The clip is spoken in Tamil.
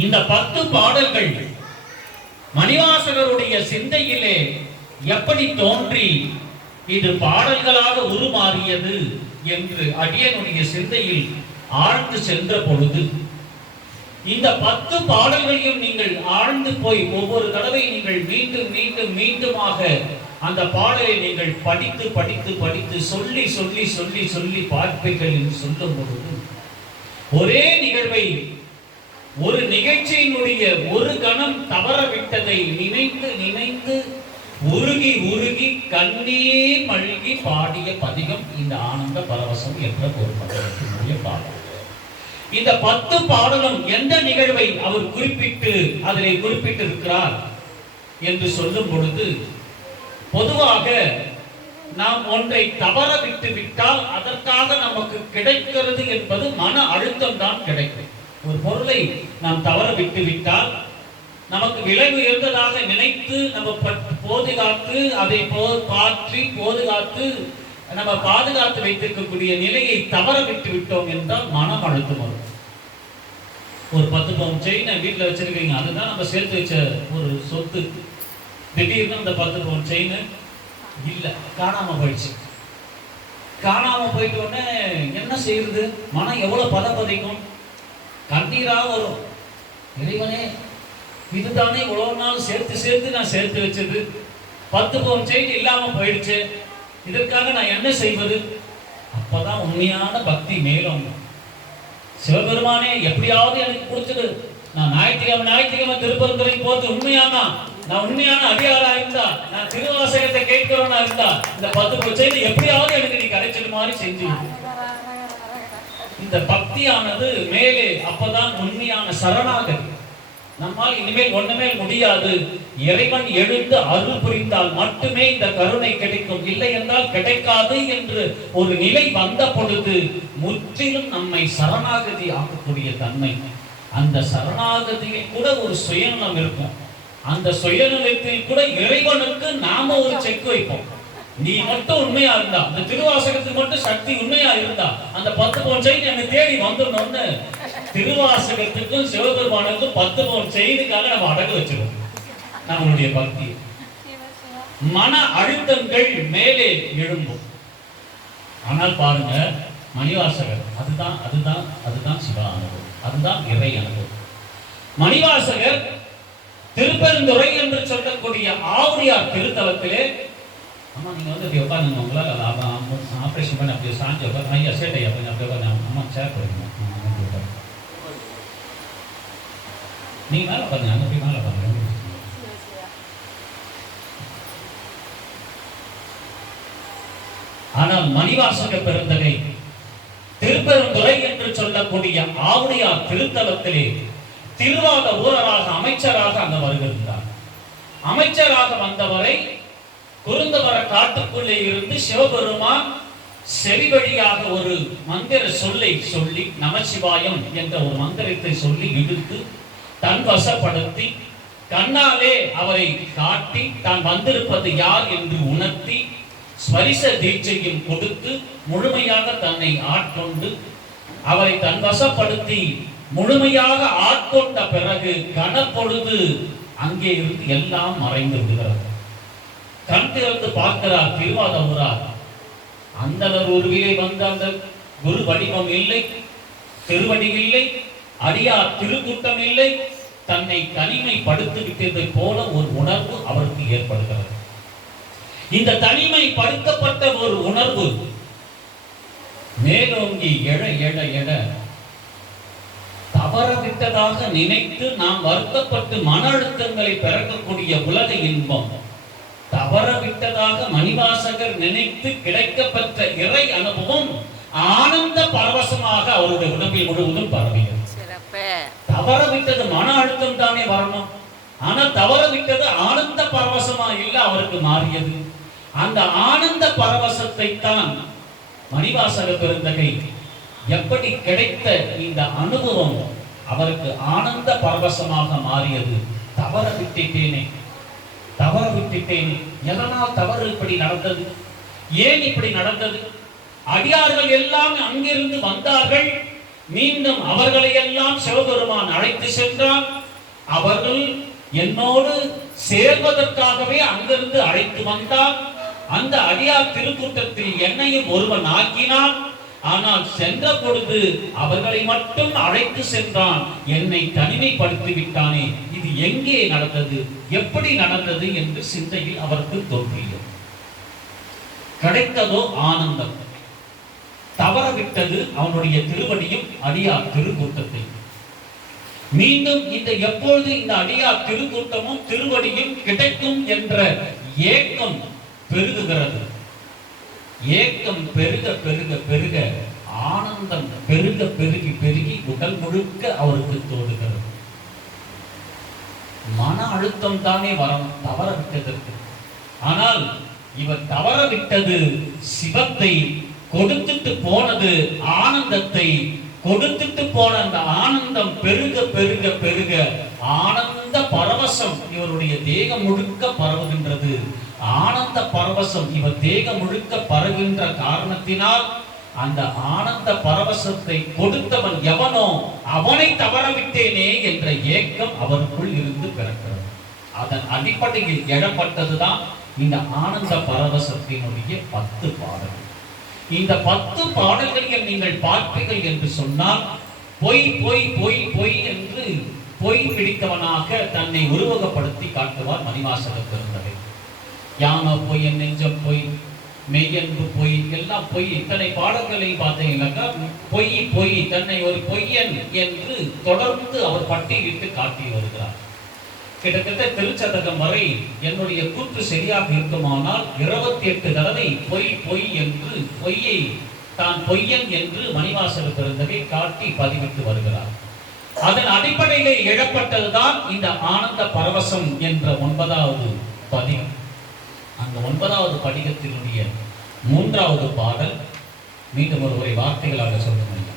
இந்த 10 பாடல்கள் மணிவாசகருடைய சிந்தையிலே எப்படி தோன்றி இது பாடல்களாக உருமாறியது என்று அடியனுடைய சிந்தையில் ஆழ்ந்து சென்ற பொழுது இந்த 10 பாடல்களையும் நீங்கள் ஆழ்ந்து போய் ஒவ்வொரு தடவை நீங்கள் மீண்டும் மீண்டும் மீண்டுமாக அந்த பாடலை நீங்கள் படித்து படித்து படித்து சொல்லி சொல்லி சொல்லி சொல்லி பார்ப்பீர்கள் என்று சொல்லும் பொழுது ஒரே நிகழ்வை ஒரு நிகழ்ச்சியினுடைய ஒரு கணம் தவறவிட்டதை நினைத்து நினைத்து உருகி உருகி கண்ணீர் மல்கி பாடிய பதிகம் இந்த ஆனந்த பரவசம் என்ற ஒரு பாடல். இந்த 10 பாடலும் எந்த நிகழ்வை அவர் குறிப்பிட்டு அதிலே குறிப்பிட்டிருக்கிறார் என்று சொல்லும் பொழுது பொதுவாக நாம் ஒன்றை தவற விட்டு விட்டால் அதற்காக நமக்கு கிடைக்கிறது என்பது மன அழுத்தம் தான் கிடைக்கும். ஒரு பொருளை நாம் தவற விட்டு விட்டால் நமக்கு விலை உயர்ந்ததாக நினைத்து நம்ம பாதுகாத்து அதை பாற்றி பாதுகாத்து நம்ம பாதுகாத்து வைத்திருக்கக்கூடிய நிலையை தவற விட்டு விட்டோம் என்றால் மனம் அழுத்தம் வரும். ஒரு 10 பவுன் செயினை வீட்டில் வச்சிருக்கீங்க, அதுதான் நம்ம சேர்த்து வச்ச ஒரு சொத்து. திடீர்னு அந்த 10 பவுன் செயின் இல்லை, காணாம போயிடுச்சு. காணாம போயிட்டு உடனே என்ன செய்யறது? மனம் எவ்வளவு பதப்பதைக்கும், கண்ணீரா வரும். இறைவனே, இதுதானே இவ்வளவு நாள் சேர்த்து சேர்த்து நான் சேர்த்து வச்சது, 10 பவுன் செயின் இல்லாம போயிடுச்சு, இதற்காக நான் என்ன செய்வது? அப்பதான் உண்மையான பக்தி மேலும் சிவபெருமானே எப்படியாவது எனக்கு கொடுத்துடு. நான் ஞாயிற்றுக்கிழமை திருப்பரங்குறை போது நான் உண்மையான அடியாரா இருந்தா, நான் திருவாசகத்தை கேட்கிறோன்னா இருந்தா இந்த 10 பவுன் செயின் எப்படியாவது எனக்கு நீ கிடைச்சது மாதிரி செஞ்சு. இந்த பக்தியானது மேலே அப்பதான் உண்மையான சரணாகதி. நம்மால் இனிமேல் ஒண்ணுமே முடியாது, இறைவன் எழுந்து அருள் புரிந்தால் மட்டுமே இந்த கருணை கிடைக்கும், இல்லை என்றால் கிடைக்காது என்று ஒரு நிலை வந்த பொழுது முற்றிலும் நம்மை சரணாகதி ஆக்கக்கூடிய தன்மை. அந்த சரணாகதியில் கூட ஒரு சுயநலம் இருக்கும். அந்த சுயநலத்தில் கூட இறைவனுக்கு நாம ஒரு செக் வைப்போம். நீ மட்டும் உண்மையா இருந்தா, அந்த திருவாசகத்துக்கு மட்டும் சக்தி உண்மையா இருந்தா அந்த 10 பவுன் செயின் என்னை தேடி வந்துடணும்னு திருவாசகத்துக்கும் சிவபெருமானுக்கும் 10 பவுன் செயினுக்காக நம்ம அடகு வச்சிருக்கோம் நம்மளுடைய பக்தி. மன அழுத்தங்கள் மேலே எழும்பும். ஆனால் பாருங்க, மணிவாசகர் அதுதான் அதுதான் அதுதான் சிவ அனுபவம், அதுதான் இறை அனுபவம். மணிவாசகர் திருப்பெருந்துறை என்று சொல்லக்கூடிய ஆவுடையார் திருத்தலத்திலே, அம்மா நீங்க வந்து அப்படி உட்காந்து உங்களால் ஆப்ரேஷன் பண்ணி அப்படி சாஞ்சு உட்காந்து ஐயா சேட்டை அப்படி அப்படி உட்காந்து அம்மா சேர் போடுங்க, நீங்க மேலே உட்காந்து அங்கே போய் மேலே உட்காந்து. ஆனால் மணிவாசக பெருந்தகை திருப்பெருந்துறை என்று சொல்லக்கூடிய ஆவுடையார் திருத்தலத்திலே திருவாத ஊரராக அமைச்சராக அங்க வருகிறார். அமைச்சராக வந்தவரை குருந்தவர காட்டுக்குள்ளே இருந்து சிவபெருமான் செவி வழியாக ஒரு மந்திர சொல்லை சொல்லி, நமசிவாயம் என்ற ஒரு மந்திரத்தை சொல்லி இழுத்து தன் வசப்படுத்தி கண்ணாலே அவரை காட்டி தான் வந்திருப்பது யார் என்று உணர்த்தி ஸ்பரிச தீட்சையும் கொடுத்து முழுமையாக தன்னை ஆட்கொண்டு அவரை தன் வசப்படுத்தி முழுமையாக ஆட்கொண்ட பிறகு கனப்பொழுது அங்கே இருந்து எல்லாம் மறைந்து விடுகிறது. கண் திறந்து பார்க்கிறார் திருவாத ஊரார். அந்தவர் உருவிலே வந்த அந்த குரு வடிவம் இல்லை, திருவடி இல்லை, அடியார் திருக்கூட்டம் இல்லை. தன்னை தனிமைப்படுத்தி விட்டதை போல ஒரு உணர்வு அவருக்கு ஏற்படுகிறது. இந்த தனிமைப்படுத்தப்பட்ட ஒரு உணர்வு மேலோங்கி எழ எழ எழ தவறவிட்டதாக நினைத்து நாம் வருத்தப்பட்டு மன அழுத்தங்களை பிறக்கக்கூடிய உலக இன்பம் தவறவிட்டதாக மணிவாசகர் நினைத்து கிடைக்கப்பெற்ற இறை அனுபவம் ஆனந்த பரவசமாக அவருடைய உடம்பில் முழுவதும் பரவியது. தவறவிட்டது மன அழுத்தம் தானே வரணும், ஆனால் தவறவிட்டது ஆனந்த பரவசமா இல்ல அவருக்கு மாறியது. அந்த ஆனந்த பரவசத்தை தான் மணிவாசக பெருந்தகை எப்படி கிடைத்த இந்த அனுபவம் அவருக்கு ஆனந்த பரவசமாக மாறியது. தவற விட்டேனே, தவற விட்டேனே, எதனால் தவறு இப்படி நடந்தது, ஏன் இப்படி நடந்தது? அடியார்கள் எல்லாம் அங்கிருந்து வந்தார்கள், மீண்டும் அவர்களை எல்லாம் சிவபெருமான் அழைத்து சென்றான். அவர்கள் என்னோடு சேர்வதற்காகவே அங்கிருந்து அழைத்து வந்தார். அந்த அடியார் திருக்கூட்டத்தில் என்னையும் ஒருவன் ஆக்கினான். ஆனால் சென்ற பொழுது அவர்களை மட்டும் அழைத்து சென்றான், என்னை தனிமைப்படுத்தி விட்டானே, இது எங்கே நடந்தது, எப்படி நடந்தது என்று சிந்தையில் அவருக்கு தோன்றியது. கிடைத்ததோ ஆனந்தம், தவறவிட்டது அவனுடைய திருவடியும் அடியார் திருக்கூட்டத்தை. மீண்டும் எப்பொழுது இந்த அடியார் திருக்கூட்டமும் திருவடியும் கிடைக்கும் என்ற ஏக்கம் பெருகுகிறது. ஏக்கம் பெருக பெருக பெருக ஆனந்தம் பெருக பெருகி பெருகி உடல் முழுக்க அவருக்கு தோடுகிறது. மன அழுத்தம் தானே வரணும் தவற விட்டதற்கு. ஆனால் இவர் தவற விட்டது சிவத்தை, கொடுத்துட்டு போனது ஆனந்தத்தை. கொடுத்துட்டு போன அந்த ஆனந்தம் பெருக பெருக பெருக ஆனந்த பரவசம் இவருடைய தேகம் முழுக்க பரவுகின்றது. ஆனந்த பரவசம் இவர் தேகம் முழுக்க பரவுகின்ற காரணத்தினால் அந்த ஆனந்த பரவசத்தை கொடுத்தவன் எவனோ அவனை தவறவிட்டேனே என்ற ஏக்கம் அவருக்குள் இருந்து பிறக்கிறது. அதன் அடிப்படையில் எழப்பட்டதுதான் இந்த ஆனந்த பரவசத்தினுடைய 10 பாடல்கள். இந்த 10 பாடல்களையும் நீங்கள் பார்ப்பீர்கள் என்று சொன்னால் பொய் பொய் பொய் பொய் என்று பொய் பிடித்தவனாக தன்னை உருவகப்படுத்தி காட்டுவார் மணிவாசக பெருந்தகை. யானோ பொய், என் நெஞ்சம் பொய், மெய்யன்பு பொய், எல்லாம் பொய். இத்தனை பாடல்களை பார்த்தீங்கன்னாக்கா பொய் பொய், தன்னை ஒரு பொய்யன் என்று தொடர்ந்து அவர் பட்டியலிட்டு காட்டி வருகிறார். கிட்டத்தட்ட திருச்சதகம் வரை என்னுடைய கூற்று சரியாக இருக்குமானால் 28 தடவை பொய் பொய் என்று பொய்யை தான் பொய்யன் என்று மணிவாசக பெருந்தகை காட்டி பதிவிட்டு வருகிறார். அதன் அடிப்படையிலே எழப்பட்டதுதான் இந்த ஆனந்த பரவசம் என்ற 9வது பதிகம். அந்த 9வது பதிகத்தினுடைய 3வது பாடல் மீண்டும் ஒரு வார்த்தைகளாக சொல்ல முடியும்.